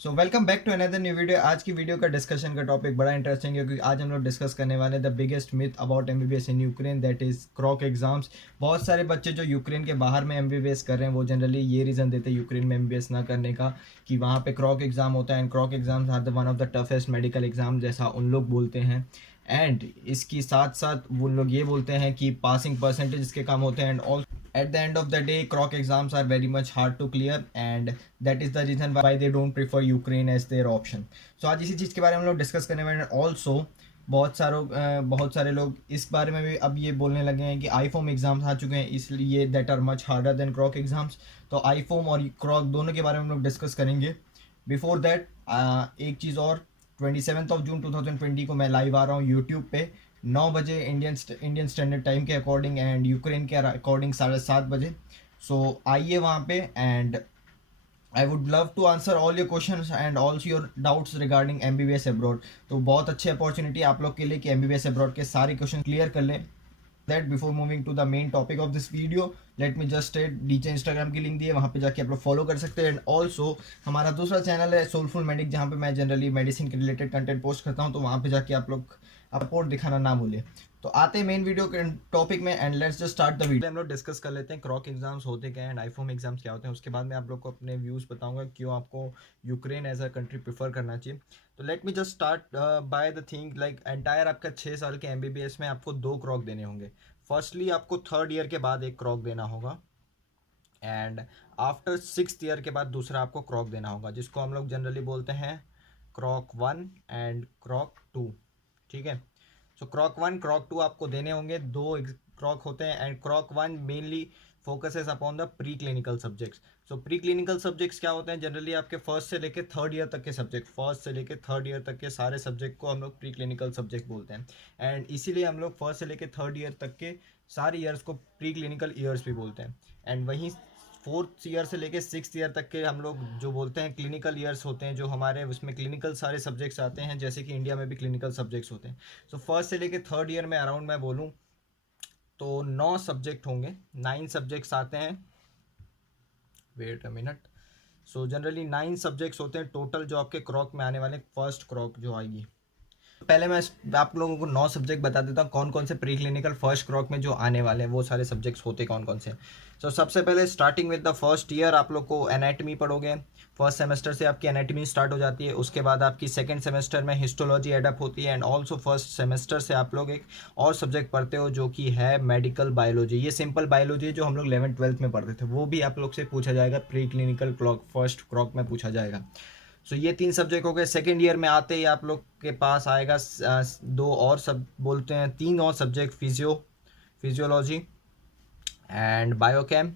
So welcome back to another new video. आज की video का डिस्कशन का टॉपिक बड़ा इंटरेस्टिंग है क्योंकि आज हम लोग डिस्कस करने वाले the biggest myth about MBBS in Ukraine, that is KROK exams. बहुत सारे बच्चे जो यूक्रेन के बाहर में एमबीबीएस कर रहे हैं वो जनरली ये रीज़न देते हैं यूक्रेन में एमबीबीएस ना करने का कि वहाँ पे क्रॉक एग्ज़ाम होता है and KROK exams are the one of the toughest medical exam, जैसा उन लोग बोलते हैं। एंड इसकी साथ साथ वो लोग ये बोलते हैं कि पासिंग परसेंटेज इसके कम होते हैं and all at the end of the day croc exams are very much hard to clear and that is the reason why they don't prefer Ukraine as their option. So आज इसी चीज़ के बारे में हम लोग डिस्कस करने वाले हैं। ऑल्सो बहुत सारे लोग इस बारे में भी अब ये बोलने लगे हैं कि आईफॉर्म एग्जाम्स आ चुके हैं इसलिए that are much harder than KROK exams. तो आईफॉर्म और क्रॉक दोनों के बारे में हम लोग डिस्कस करेंगे। बिफोर दैट एक चीज़ और, 27 जून 2020 को मैं लाइव आ रहा हूँ यूट्यूब पे 9 बजे इंडियन स्टैंडर्ड टाइम के अकॉर्डिंग एंड यूक्रेन के अकॉर्डिंग 7:30 बजे। सो आइए वहाँ पे and I would love to answer all your questions and also your doubts regarding MBBS abroad. तो बहुत अच्छी अपॉर्चुनिटी आप लोग के लिए कि एमबीबीएस अब्रॉड के सारे क्वेश्चन क्लियर कर लें। That before moving to the main topic of this video let me just state नीचे इंस्टाग्राम की लिंक दी है, वहाँ पे जाके आप लोग फॉलो कर सकते हैं। एंड ऑल्सो हमारा दूसरा चैनल है सोलफुल मेडिक, जहाँ पे मैं जनरली मेडिसिन के रिलेटेड कंटेंट पोस्ट करता हूँ, तो वहाँ पे जाके आप लोग सपोर्ट दिखाना ना भूलें। तो आते हैं मेन वीडियो के टॉपिक में and let's just start the video. हम लोग डिस्कस कर लेते हैं क्रॉक एग्जाम्स होते क्या हैं एंड आईफॉर्म एग्जाम्स क्या होते हैं। उसके बाद मैं आप लोग को अपने व्यूज़ बताऊंगा क्यों आपको Ukraine as a country prefer करना चाहिए। तो let me just start by the thing like entire आपका 6 साल के एमबीबीएस में आपको 2 क्रॉक देने होंगे। फर्स्टली आपको थर्ड ईयर के बाद एक क्रॉक देना होगा एंड आफ्टर 6th ईयर के बाद दूसरा आपको क्रॉक देना होगा, जिसको हम लोग जनरली बोलते हैं क्रॉक 1 एंड क्रॉक 2। ठीक है, सो क्रॉक 1 क्रॉक 2 आपको देने होंगे। 2 क्रॉक होते हैं and KROK 1 mainly focuses upon the pre clinical subjects. So pre clinical subjects क्या होते हैं? जनरली आपके फर्स्ट से लेके थर्ड ईयर तक के सब्जेक्ट, फर्स्ट से लेके थर्ड ईयर तक के सारे सब्जेक्ट को हम लोग प्री क्लिनिकल सब्जेक्ट बोलते हैं। एंड इसीलिए हम लोग फर्स्ट से लेके थर्ड ईयर तक के सारे ईयर्स को प्री क्लिनिकल ईयर्स भी बोलते हैं। एंड वहीं फोर्थ ईयर से लेके 6th ईयर तक के हम लोग जो बोलते हैं क्लिनिकल ईयर्स होते हैं, जो हमारे उसमें क्लिनिकल सारे सब्जेक्ट्स आते हैं, जैसे कि इंडिया में भी क्लिनिकल सब्जेक्ट्स होते हैं। सो फर्स्ट से लेके थर्ड ईयर में अराउंड मैं बोलूँ तो 9 सब्जेक्ट होंगे, 9 सब्जेक्ट्स आते हैं। Wait a minute. So generally 9 subjects होते हैं टोटल जो आपके क्रॉक में आने वाले, फर्स्ट क्रॉक जो आएगी। पहले मैं आप लोगों को 9 सब्जेक्ट बता देता हूँ कौन कौन से प्री क्लिनिकल फर्स्ट क्रॉक में जो आने वाले हैं वो सारे सब्जेक्ट्स होते कौन कौन से। सो सबसे पहले starting with the first year आप लोग को एनाटमी पढ़ोगे। फर्स्ट सेमेस्टर से आपकी एनाटमी स्टार्ट हो जाती है। उसके बाद आपकी सेकंड सेमेस्टर में हिस्टोलॉजी एडअप होती है एंड ऑल्सो फर्स्ट सेमेस्टर से आप लोग एक और सब्जेक्ट पढ़ते हो जो कि है मेडिकल बायोलॉजी। ये सिंपल बायोलॉजी जो हम लोग 11th-12th में पढ़ते थे, वो भी आप लोग से पूछा जाएगा, प्री क्लिनिकल क्रॉक फर्स्ट क्रॉक में पूछा जाएगा। सो ये 3 सब्जेक्ट हो गए। सेकेंड ईयर में आते ही आप लोग के पास आएगा 2 और सब बोलते हैं 3 और subject, physiology and biochem.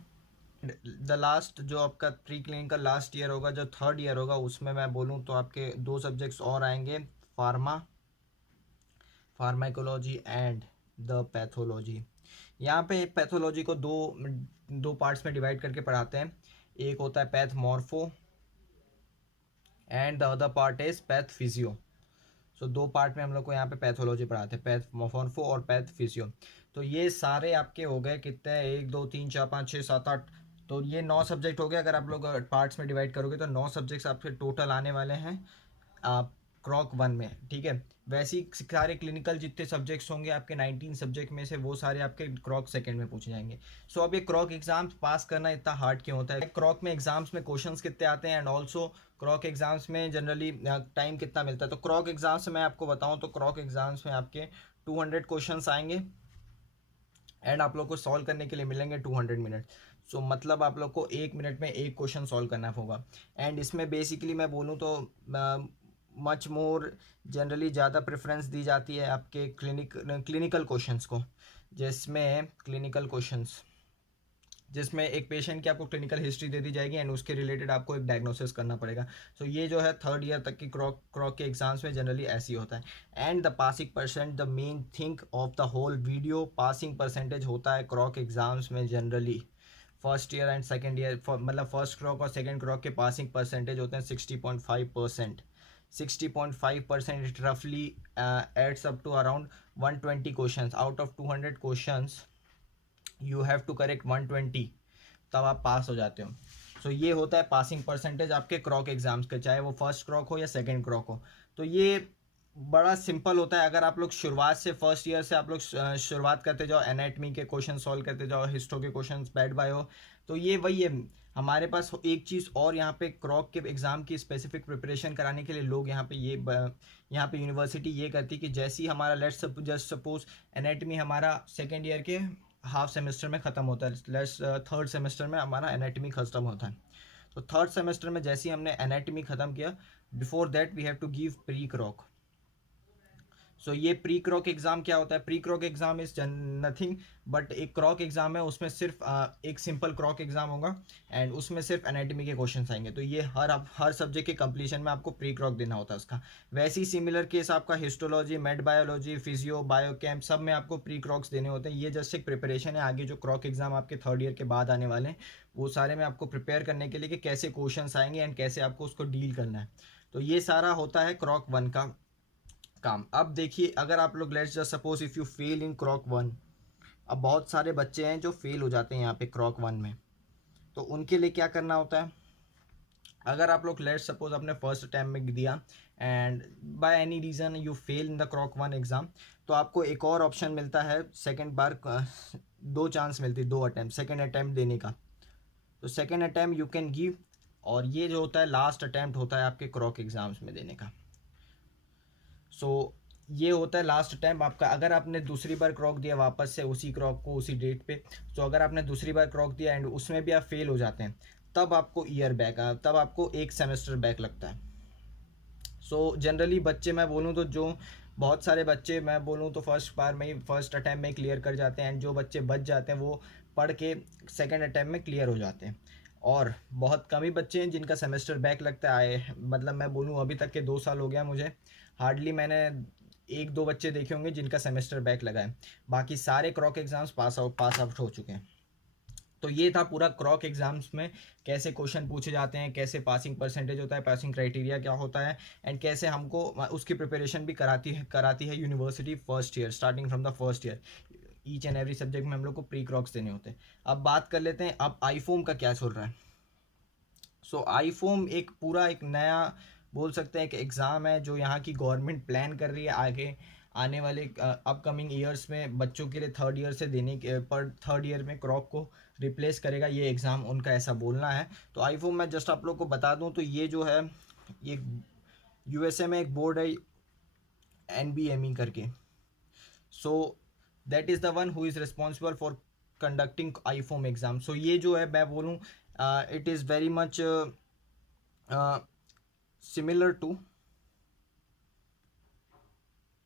The last जो आपका प्री क्लिनिकल लास्ट ईयर होगा, जो थर्ड ईयर होगा, उसमें मैं बोलूँ तो आपके 2 सब्जेक्ट्स और आएंगे, फार्माकोलॉजी एंड द पैथोलॉजी। यहाँ पे पैथोलॉजी को दो पार्ट्स में डिवाइड करके पढ़ाते हैं। एक होता है path morpho and the other part is path physio. So 2 part में हम लोग को यहाँ पे पैथोलॉजी पढ़ाते हैं, पैथ मॉर्फो और पैथ फिजियो। तो ये सारे आपके हो गए कितने, 1 2 3 4 5 6 7 8, तो ये 9 सब्जेक्ट हो गए। अगर आप लोग पार्ट्स में डिवाइड करोगे तो 9 सब्जेक्ट्स आपके टोटल आने वाले हैं क्रॉक 1 में। ठीक है, वैसे ही सारे क्लिनिकल जितने सब्जेक्ट्स होंगे आपके 19 सब्जेक्ट में से, वो सारे आपके क्रॉक सेकंड में पूछे जाएंगे। सो अब ये क्रॉक एग्जाम्स पास करना इतना हार्ड क्यों होता है? क्रॉक में एग्जाम्स में क्वेश्चंस कितने आते हैं एंड ऑल्सो क्रॉक एग्जाम्स में जनरली टाइम कितना मिलता है? तो क्रॉक एग्जाम्स में मैं आपको बताऊं तो क्रॉक एग्जाम्स में आपके 200 क्वेश्चंस आएंगे एंड आप लोग को सॉल्व करने के लिए मिलेंगे 200 मिनट। सो मतलब आप लोग को 1 मिनट में एक क्वेश्चन सॉल्व करना होगा। एंड इसमें बेसिकली मैं बोलूँ तो मच मोर जनरली ज़्यादा प्रेफरेंस दी जाती है आपके क्लिनिकल क्वेश्चंस को, जिसमें एक पेशेंट की आपको क्लिनिकल हिस्ट्री दे दी जाएगी एंड उसके रिलेटेड आपको एक डायग्नोसिस करना पड़ेगा। सो ये जो है थर्ड ईयर तक की क्रॉक के एग्जाम्स में जनरली ऐसी होता है। And the passing percent, the main thing of the whole video, passing percentage होता है क्रॉक एग्जाम्स में generally first year and second year, मतलब फर्स्ट क्रॉक और सेकेंड क्रॉक के पासिंग परसेंटेज होते हैं 60.5%। 60.5% इट रफली adds up to around 120 questions. Out of 200 questions you have to correct 120, तब आप पास हो जाते हो। सो ये होता है पासिंग परसेंटेज आपके क्रॉक एग्जाम्स के, चाहे वो फर्स्ट क्रॉक हो या सेकंड क्रॉक हो। तो ये बड़ा सिंपल होता है। अगर आप लोग शुरुआत से फर्स्ट ईयर से आप लोग शुरुआत करते जाओ, एनाटमी के क्वेश्चन सॉल्व करते जाओ, हिस्टो के क्वेश्चन, बैड बायो, तो ये वही है। हमारे पास एक चीज़ और यहाँ पे क्रॉक के एग्ज़ाम की स्पेसिफिक प्रिपरेशन कराने के लिए लोग यहाँ पे यहाँ पे यूनिवर्सिटी ये करती है कि जैसे ही हमारा जस्ट सपोज एनाटमी हमारा सेकेंड ईयर के हाफ सेमेस्टर में ख़त्म होता है, थर्ड सेमेस्टर में हमारा एनाटमी ख़त्म होता है। तो थर्ड सेमेस्टर में जैसे ही हमने एनाटमी ख़त्म किया, before that we have to give pre KROK. So ये प्री क्रॉक एग्ज़ाम क्या होता है? Pre KROK exam is nothing but एक क्रॉक एग्ज़ाम है, उसमें सिर्फ एक सिंपल क्रॉक एग्ज़ाम होगा एंड उसमें सिर्फ एनाटमी के क्वेश्चंस आएंगे। तो ये हर सब्जेक्ट के कंप्लीशन में आपको प्री क्रॉक देना होता है उसका। वैसे ही सिमिलर केस आपका histology, made biology, physio, biochem, सब में आपको प्री क्रॉक्स देने होते हैं। ये जस्ट एक प्रिपरेशन है, आगे जो क्रॉक एग्ज़ाम आपके थर्ड ईयर के बाद आने वाले हैं वो सारे में आपको प्रिपेयर करने के लिए कि कैसे क्वेश्चन आएंगे एंड कैसे आपको उसको डील करना है। तो ये सारा होता है क्रॉक 1 का काम। अब देखिए, अगर आप लोग let's just suppose if you fail in KROK 1, अब बहुत सारे बच्चे हैं जो फेल हो जाते हैं यहाँ पे क्रॉक 1 में, तो उनके लिए क्या करना होता है? अगर आप लोग लेट्स सपोज अपने फर्स्ट अटैम्प्ट में दिया and by any reason you fail in the KROK 1 exam, तो आपको एक और ऑप्शन मिलता है, सेकेंड बार 2 चांस मिलती है, 2 अटैम्प्ट, सेकेंड अटैम्प्ट देने का। तो second attempt you can give, और ये जो होता है लास्ट अटैम्प्ट होता है आपके क्रॉक एग्ज़ाम्स में देने का। सो ये होता है लास्ट टाइम आपका। अगर आपने दूसरी बार क्रॉक दिया वापस से उसी क्रॉक को उसी डेट पे, तो अगर आपने दूसरी बार क्रॉक दिया एंड उसमें भी आप फेल हो जाते हैं, तब आपको तब आपको एक सेमेस्टर बैक लगता है। सो जनरली बच्चे, मैं बोलूँ तो जो बहुत सारे बच्चे मैं बोलूँ तो फर्स्ट बार में ही, फर्स्ट अटैम्प्ट में क्लियर कर जाते हैं एंड जो बच्चे बच जाते हैं वो पढ़ के सेकेंड अटैम्प्ट में क्लियर हो जाते हैं। और बहुत कम ही बच्चे हैं जिनका सेमेस्टर बैक लगता है। मतलब मैं बोलूँ अभी तक के 2 साल हो गया मुझे, हार्डली मैंने 1-2 बच्चे देखे होंगे जिनका सेमेस्टर बैक लगा है, बाकी सारे क्रॉक एग्ज़ाम्स पास आउट हो चुके हैं। तो ये था पूरा क्रॉक एग्ज़ाम्स में कैसे क्वेश्चन पूछे जाते हैं, कैसे पासिंग परसेंटेज होता है, पासिंग क्राइटेरिया क्या होता है एंड कैसे हमको उसकी प्रिपरेशन भी कराती है university first year, starting from the first year. Each and every subject में हम लोग को प्री क्रॉक्स देने होते हैं। अब बात कर लेते हैं अब आईफोम का क्या चल रहा है। सो आईफोम एक पूरा एक नया बोल सकते हैं एक एग्ज़ाम है जो यहाँ की गवर्नमेंट प्लान कर रही है आगे आने वाले अपकमिंग ईयर्स में बच्चों के लिए थर्ड ईयर से देने के, पर थर्ड ईयर में क्रॉक को रिप्लेस करेगा ये एग्ज़ाम, उनका ऐसा बोलना है। तो आईफोम मैं जस्ट आप लोग को बता दूं तो ये जो है ये यूएसए में एक बोर्ड है एनबीएमई करके। So that is the one who is responsible for conducting IFOM exam. So ये जो है मैं बोलूँ it is very much similar to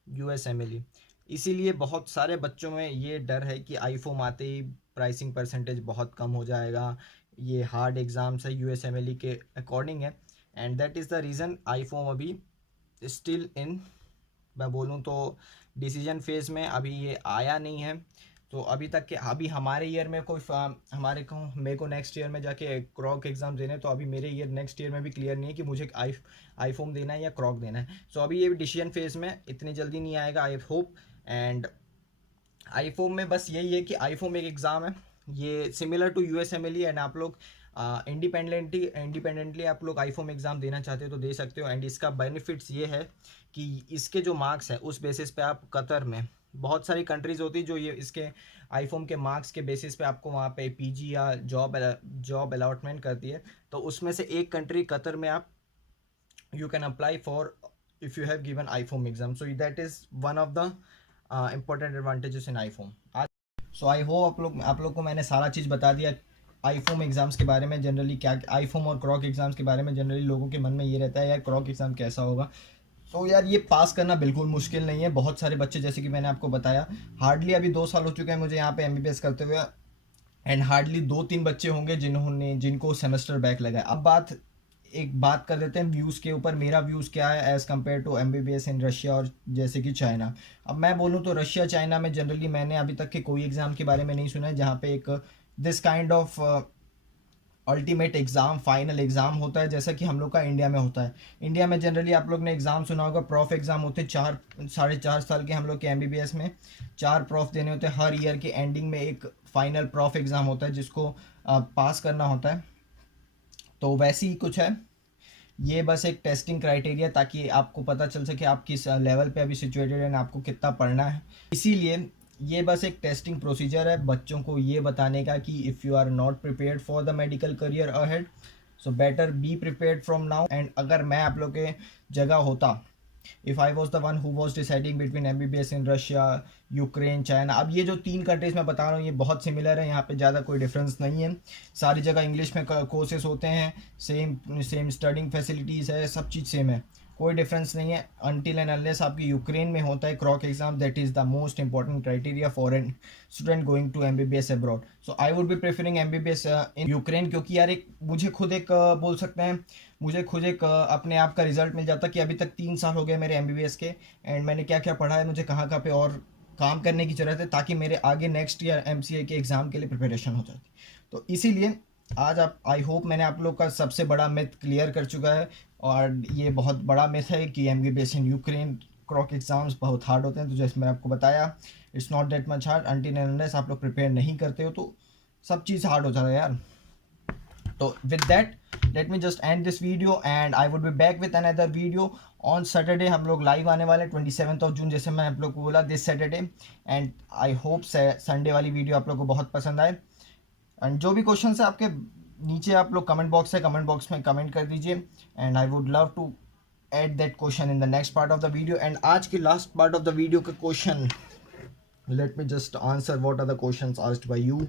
USMLE. इसीलिए बहुत सारे बच्चों में ये डर है कि आईफोम आते ही प्राइसिंग परसेंटेज बहुत कम हो जाएगा, ये हार्ड एग्ज़ाम्स है यूएसएमएलई के अकॉर्डिंग है and that is the reason IFOM अभी स्टिल इन, मैं बोलूँ तो डिसीजन फेज़ में अभी ये आया नहीं है। तो अभी तक के अभी हमारे ईयर में कोई मेरे को नेक्स्ट ईयर में जाके क्रॉक एग्ज़ाम देने, तो अभी मेरे ईयर नेक्स्ट ईयर में भी क्लियर नहीं है कि मुझे आईफोम देना है या क्रॉक देना है। सो अभी ये डिसीजन फेज़ में इतनी जल्दी नहीं आएगा आई होप। एंड आईफोम में बस यही है कि आईफोम एक एग्ज़ाम है, ये सिमिलर टू यूएसएमएलई एंड आप लोग इंडिपेंडेंटली आप लोग आईफोम एग्ज़ाम देना चाहते हो तो दे सकते हो। एंड इसका बेनिफिट्स ये है कि इसके जो मार्क्स है उस बेसिस पे आप कतर में, बहुत सारी कंट्रीज़ होती है जो ये इसके आईफोम के मार्क्स के बेसिस पे आपको वहाँ पे पीजी या जॉब अलॉटमेंट करती है। तो उसमें से एक कंट्री कतर में आप you can apply for if you have given IFOM exam. So that is one of the important advantages in IFOM. So I hope आप लोग को मैंने सारा चीज़ बता दिया आईफोम एग्ज़ाम्स के बारे में, जनरली क्या आईफोम और क्रॉक एग्ज़ाम्स के बारे में जनरली लोगों के मन में ये रहता है यार क्रॉक एग्ज़ाम कैसा होगा। सो यार ये पास करना बिल्कुल मुश्किल नहीं है। बहुत सारे बच्चे जैसे कि मैंने आपको बताया हार्डली अभी 2 साल हो चुके हैं मुझे यहाँ पे एमबीबीएस करते हुए एंड हार्डली 2-3 बच्चे होंगे जिनको सेमेस्टर बैक लगा है। अब एक बात कर लेते हैं व्यूज़ के ऊपर, मेरा व्यूज़ क्या है as compare to MBBS in Russia और जैसे कि चाइना। अब मैं बोलूँ तो रशिया चाइना में जनरली मैंने अभी तक के कोई एग्ज़ाम के बारे में नहीं सुना है जहाँ पे एक this kind of ultimate exam final exam होता है जैसा कि हम लोग का इंडिया में होता है। इंडिया में जनरली आप लोग ने एग्ज़ाम सुना होगा प्रॉफ एग्ज़ाम होते हैं 4-4.5 साल के, हम लोग के एमबीबीएस में 4 प्रॉफ देने होते हैं। हर ईयर के एंडिंग में एक फाइनल प्रॉफ एग्ज़ाम होता है जिसको पास करना होता है तो वैसे ही कुछ है, ये बस एक टेस्टिंग क्राइटेरिया ताकि आपको पता चल सके आप किस लेवल पे अभी सिचुएटेड है, आपको कितना पढ़ना है। इसीलिए ये बस एक टेस्टिंग प्रोसीजर है बच्चों को ये बताने का कि if you are not prepared for the medical career ahead, so better be prepared from now. And अगर मैं आप लोग के जगह होता, if I was the one who was deciding between MBBS in Russia, Ukraine, China, अब ये जो 3 कंट्रीज़ मैं बता रहा हूँ ये बहुत सिमिलर है, यहाँ पे ज़्यादा कोई डिफरेंस नहीं है। सारी जगह इंग्लिश में कोर्सेज होते हैं, सेम सेम स्टडिंग फैसिलिटीज़ है, सब चीज़ सेम है, कोई डिफरेंस नहीं है अनटिल एंड अनलेस आपकी यूक्रेन में होता है KROK exam, that is the most important criteria for an student going to MBBS abroad. So I would be preferring MBBS in Ukraine, क्योंकि यार एक मुझे खुद एक बोल सकते हैं, मुझे खुद एक अपने आप का रिजल्ट मिल जाता कि अभी तक 3 साल हो गए मेरे MBBS के, एंड मैंने क्या क्या पढ़ा है, मुझे कहाँ कहाँ पे और काम करने की ज़रूरत है ताकि मेरे आगे नेक्स्ट ईयर MCA के एग्ज़ाम के लिए प्रिपरेशन हो जाती। तो इसीलिए आज आप, आई होप मैंने आप लोग का सबसे बड़ा मिथ क्लियर कर चुका है। और ये बहुत बड़ा मिथ है कि MBBS इन यूक्रेन क्रॉक एग्ज़ाम्स बहुत हार्ड होते हैं। तो जैसे मैंने आपको बताया, it's not that much hard until and unless आप लोग प्रिपेयर नहीं करते हो तो सब चीज़ हार्ड हो जाता है यार। तो with that let me just and this video and I would be back with another video on Saturday. हम लोग लाइव आने वाले 27 जून, जैसे मैं आप लोग को बोला, this Saturday. And I hope Sunday वाली वीडियो आप लोग को बहुत पसंद आए। एंड जो भी क्वेश्चन है आपके नीचे आप लोग कमेंट बॉक्स में कमेंट कर दीजिए, and I would love to add that question in the next part of the video. And आज की last part of the video का question, let me just answer what are the questions asked by you.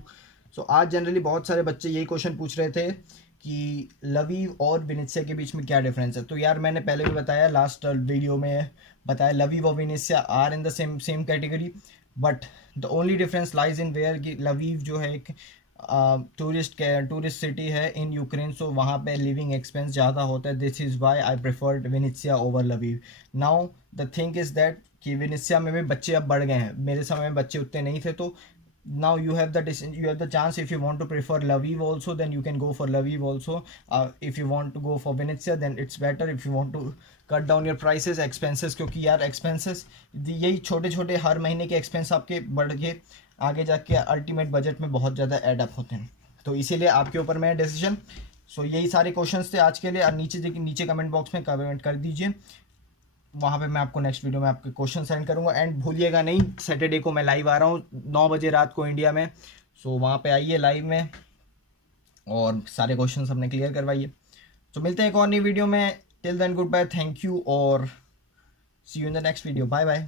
So आज generally बहुत सारे बच्चे यही question पूछ रहे थे कि लवीव और विनित्सिया के बीच में क्या डिफरेंस है। तो यार मैंने पहले भी बताया, लास्ट वीडियो में बताया, लवीव और Vinnytsia are in the same category, but the only difference lies in where कि लवीव जो है एक टूरिस्ट सिटी है इन यूक्रेन, सो वहाँ पे लिविंग एक्सपेंस ज़्यादा होता है। This is why I preferred Vinnytsia over Lviv. Now the thing is that कि विनित्सिया में भी बच्चे अब बढ़ गए हैं, मेरे समय में बच्चे उतने नहीं थे। तो now you have the chance, if you want to prefer Lviv also, then you can go for Lviv also. If you want to go for Venezia, then it's better. If you want to cut down your prices, expenses, क्योंकि यार expenses यही छोटे छोटे हर महीने के expense आपके बढ़ के आगे जाके अल्टीमेट बजट में बहुत ज़्यादा एड अप होते हैं। तो इसीलिए आपके ऊपर मैं डिसीजन। सो यही सारे क्वेश्चंस थे आज के लिए। और नीचे कमेंट बॉक्स में कमेंट कर दीजिए, वहाँ पे मैं आपको नेक्स्ट वीडियो में आपके क्वेश्चन सेंड करूँगा। एंड भूलिएगा नहीं, सैटरडे को मैं लाइव आ रहा हूँ 9 बजे रात को इंडिया में। सो वहाँ पे आइए लाइव में और सारे क्वेश्चन हमने क्लियर करवाइए। तो मिलते हैं एक और नई वीडियो में। Till then good bye, thank you और see you in the next video. Bye bye.